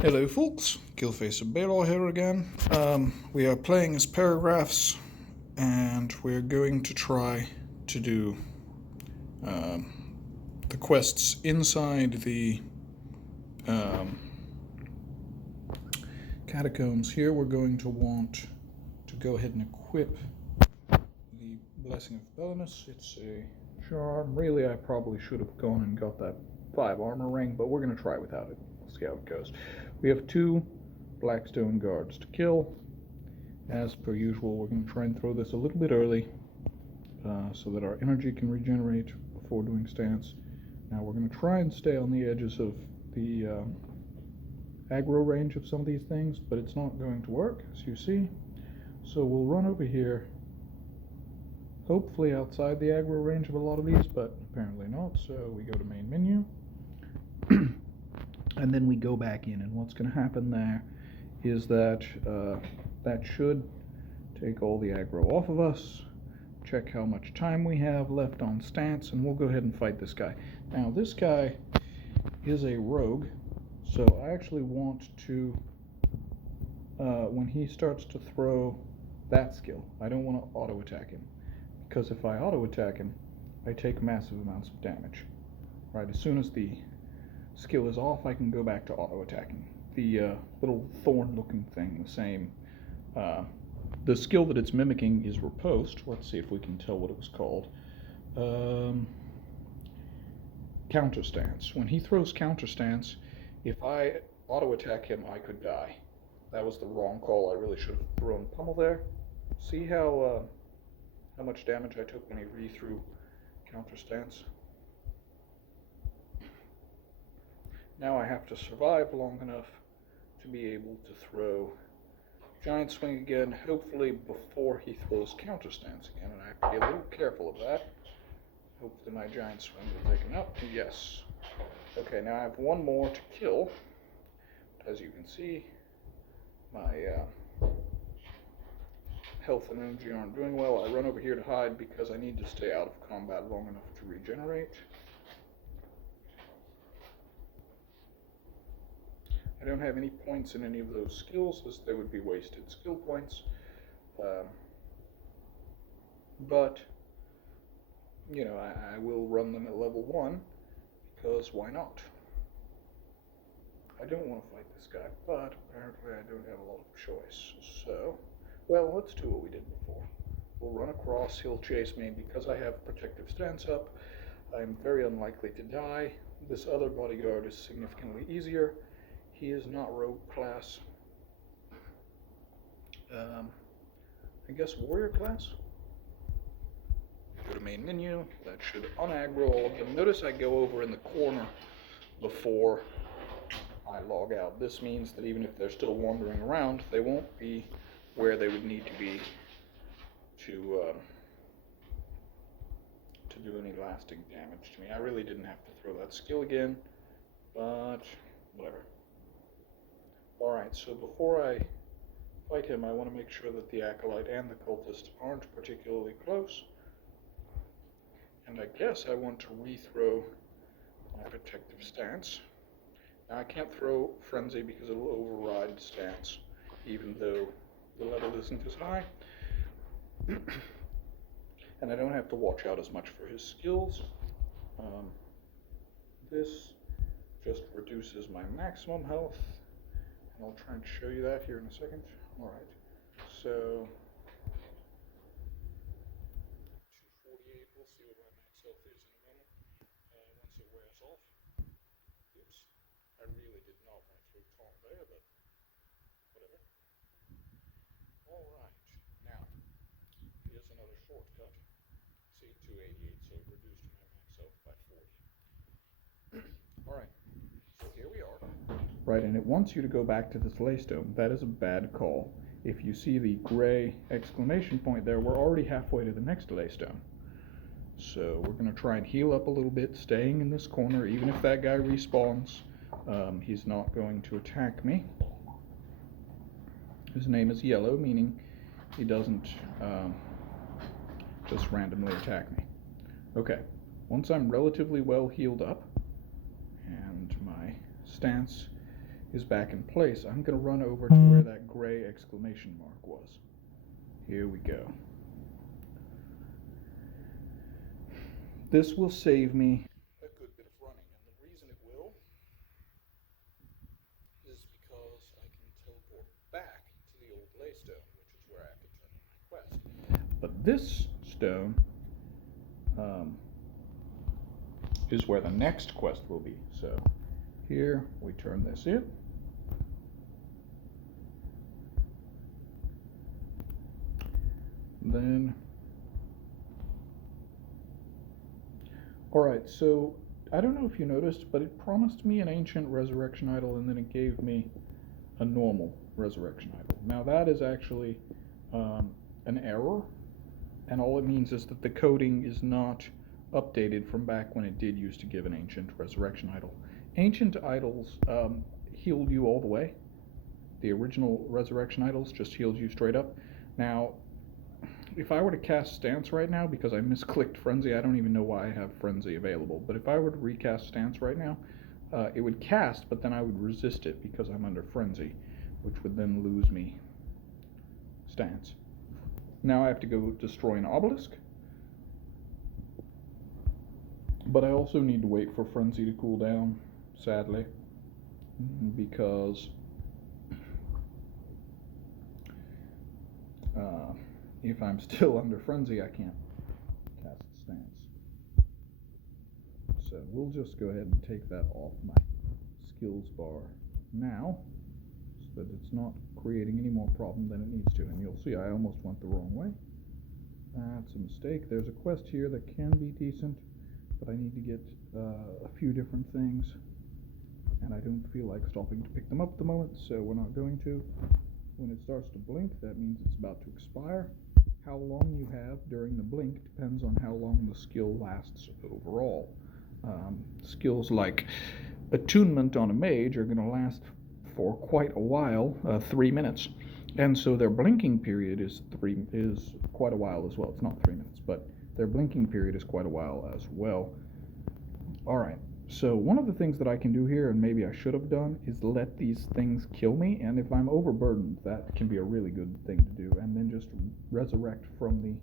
Hello folks, Killface Baylor here again. We are playing as paragraphs and we're going to try to do the quests inside the catacombs. Here we're going to want to go ahead and equip the Blessing of Menace. It's a charm. Really, I probably should have gone and got that 5 armor ring, but we're going to try without it. See how it goes. We have 2 Blackstone guards to kill. As per usual, we're going to try and throw this a little bit early so that our energy can regenerate before doing stance. Now we're going to try and stay on the edges of the aggro range of some of these things, but it's not going to work, as you see. So we'll run over here, hopefully outside the aggro range of a lot of these, but apparently not. So we go to main menu. And then we go back in, and what's going to happen there is that that should take all the aggro off of us, check how much time we have left on stance, and we'll go ahead and fight this guy. Now this guy is a rogue, so I actually want to, when he starts to throw that skill, I don't want to auto attack him, because if I auto attack him, I take massive amounts of damage. Right, as soon as the skill is off, I can go back to auto attacking. The little thorn looking thing, the same. The skill that it's mimicking is riposte. Let's see if we can tell what it was called. Counter stance. When he throws counter stance, if I auto attack him, I could die. That was the wrong call. I really should have thrown pummel there. See how much damage I took when he re-threw counter stance? Now I have to survive long enough to be able to throw giant swing again, hopefully before he throws counter stance again, and I have to be a little careful of that. Hopefully my giant swing will take him out. Yes. Okay, now I have one more to kill. As you can see, my health and energy aren't doing well. I run over here to hide because I need to stay out of combat long enough to regenerate. I don't have any points in any of those skills, as they would be wasted skill points. But, you know, I will run them at level 1, because why not? I don't want to fight this guy, but apparently I don't have a lot of choice. So, well, let's do what we did before. We'll run across, he'll chase me. Because I have protective stance up, I'm very unlikely to die. This other bodyguard is significantly easier. He is not rogue class. I guess warrior class? Go to main menu. That should unaggro all of them. Notice I go over in the corner before I log out. This means that even if they're still wandering around, they won't be where they would need to be to do any lasting damage to me. I really didn't have to throw that skill again, but whatever. Alright, so before I fight him, I want to make sure that the Acolyte and the Cultist aren't particularly close. And I guess I want to re-throw my protective stance. Now I can't throw Frenzy because it'll override stance, even though the level isn't as high. And I don't have to watch out as much for his skills. This just reduces my maximum health. I'll try and show you that here in a second. Alright, so 248, we'll see what my max health is in a moment, once it wears off. Oops, I really did not want to throw taunt there, but whatever. Alright, now, here's another shortcut. See, 288, so it reduced my max health by 40. Alright, so here we are. Right, and it wants you to go back to this laystone. That is a bad call. If you see the gray exclamation point there, we're already halfway to the next laystone. So we're going to try and heal up a little bit, staying in this corner. Even if that guy respawns, he's not going to attack me. His name is Yellow, meaning he doesn't just randomly attack me. Okay, once I'm relatively well healed up, and my stance is back in place, I'm going to run over to where that gray exclamation mark was. Here we go. This will save me a good bit of running, and the reason it will is because I can teleport back to the old Blaystone, which is where I have to turn in my quest. But this stone is where the next quest will be. So here we turn this in. Then, alright, so I don't know if you noticed, but it promised me an ancient resurrection idol, and then it gave me a normal resurrection idol. Now that is actually an error, and all it means is that the coding is not updated from back when it did used to give an ancient resurrection idol. Ancient idols healed you all the way. The original resurrection idols just healed you straight up. Now, if I were to cast Stance right now, because I misclicked Frenzy, I don't even know why I have Frenzy available, but if I were to recast Stance right now, it would cast, but then I would resist it because I'm under Frenzy, which would then lose me Stance. Now I have to go destroy an obelisk, but I also need to wait for Frenzy to cool down, sadly, because if I'm still under Frenzy, I can't cast Stance. So we'll just go ahead and take that off my skills bar now, so that it's not creating any more problem than it needs to. And you'll see I almost went the wrong way. That's a mistake. There's a quest here that can be decent, but I need to get a few different things, and I don't feel like stopping to pick them up at the moment, so we're not going to. When it starts to blink, that means it's about to expire. How long you have during the blink depends on how long the skill lasts overall. Skills like Attunement on a mage are going to last for quite a while, 3 minutes, and so their blinking period is quite a while as well. It's not 3 minutes, but their blinking period is quite a while as well. Alright, so one of the things that I can do here, and maybe I should have done, is let these things kill me, and if I'm overburdened, that can be a really good thing to do, and then just resurrect from the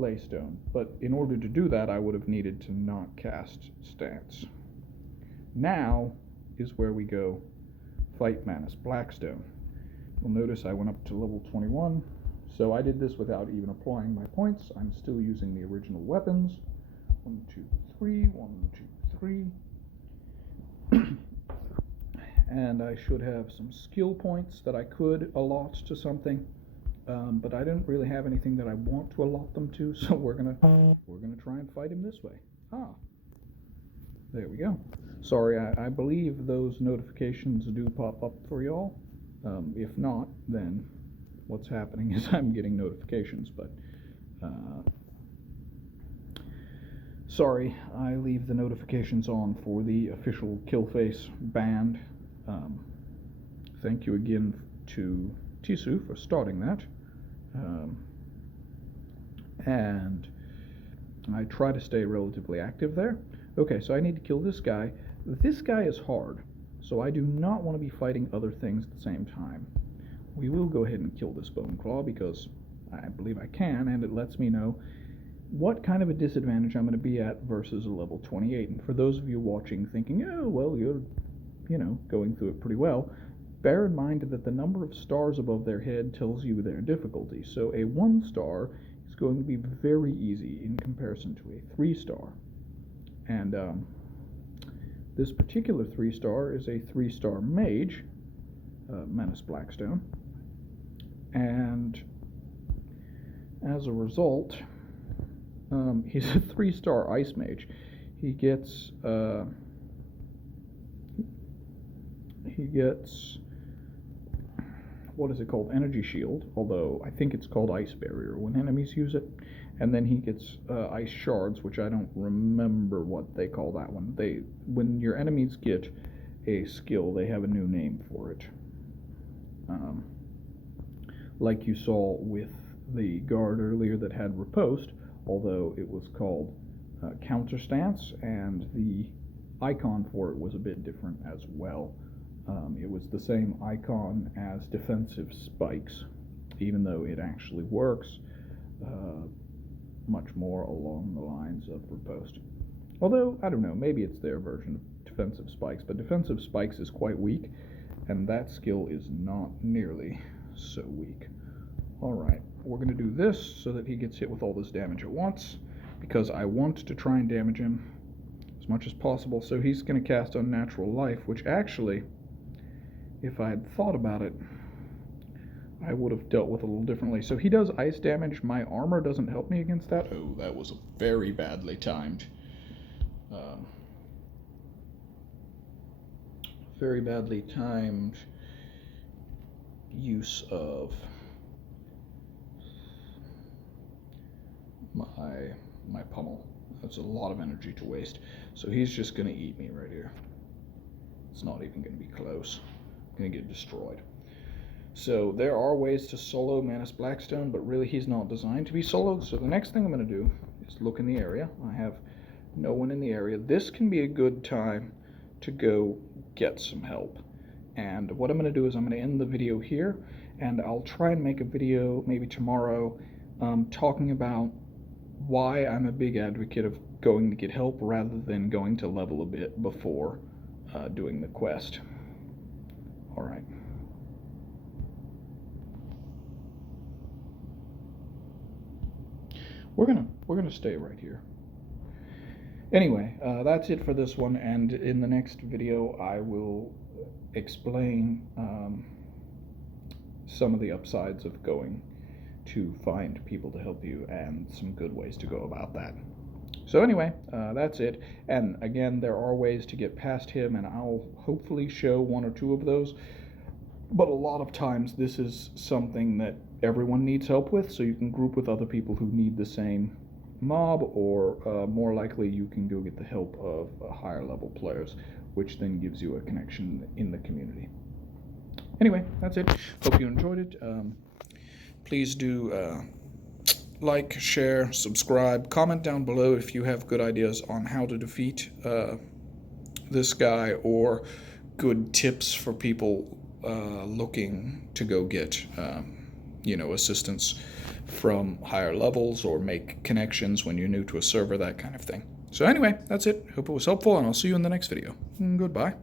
Blaystone. But in order to do that, I would have needed to not cast Stance. Now is where we go fight Menace Blackstone. You'll notice I went up to level 21, so I did this without even applying my points. I'm still using the original weapons. 1, 2, 3, 1, 2, 3. And I should have some skill points that I could allot to something, but I don't really have anything that I want to allot them to, so we're gonna try and fight him this way. There we go. Sorry, I believe those notifications do pop up for y'all. If not, then what's happening is I'm getting notifications, but sorry, I leave the notifications on for the official Killface band. Thank you again to Tisu for starting that. And I try to stay relatively active there. Okay, so I need to kill this guy. This guy is hard, so I do not want to be fighting other things at the same time. We will go ahead and kill this Bone Claw because I believe I can, and it lets me know what kind of a disadvantage I'm going to be at versus a level 28. And for those of you watching thinking, oh, well, you're, going through it pretty well, bear in mind that the number of stars above their head tells you their difficulty. So a 1 star is going to be very easy in comparison to a 3 star. And this particular 3 star is a 3-star mage, Menace Blackstone. And as a result, he's a 3-star ice mage. He gets what is it called? Energy shield, although I think it's called ice barrier when enemies use it. And then he gets ice shards, which I don't remember what they call that one. When your enemies get a skill, they have a new name for it. Like you saw with the guard earlier that had riposte, although it was called counter stance, and the icon for it was a bit different as well. It was uses the same icon as defensive spikes, even though it actually works much more along the lines of riposte. Although, I don't know, maybe it's their version of defensive spikes, but defensive spikes is quite weak, and that skill is not nearly so weak. Alright, we're going to do this so that he gets hit with all this damage at once, because I want to try and damage him as much as possible. So he's going to cast Unnatural Life, which actually, if I had thought about it, I would have dealt with a little differently. So he does ice damage. My armor doesn't help me against that. Oh, that was very badly timed. Very badly timed use of my pummel. That's a lot of energy to waste. So he's just going to eat me right here. It's not even going to be close. I'm going to get destroyed. So there are ways to solo Menace Blackstone, but really he's not designed to be soloed. So the next thing I'm going to do is look in the area. I have no one in the area. This can be a good time to go get some help. And what I'm going to do is I'm going to end the video here, and I'll try and make a video maybe tomorrow talking about why I'm a big advocate of going to get help rather than going to level a bit before doing the quest. Alright. We're gonna stay right here. Anyway, that's it for this one, and in the next video I will explain some of the upsides of going to find people to help you and some good ways to go about that. So anyway, that's it. And again, there are ways to get past him, and I'll hopefully show one or two of those. But a lot of times this is something that everyone needs help with, so you can group with other people who need the same mob, or more likely you can go get the help of higher level players, which then gives you a connection in the community. Anyway, that's it. Hope you enjoyed it. Please do like, share, subscribe, comment down below if you have good ideas on how to defeat this guy, or good tips for people looking to go get assistance from higher levels, or make connections when you're new to a server, that kind of thing. So anyway, that's it. Hope it was helpful, and I'll see you in the next video. Goodbye.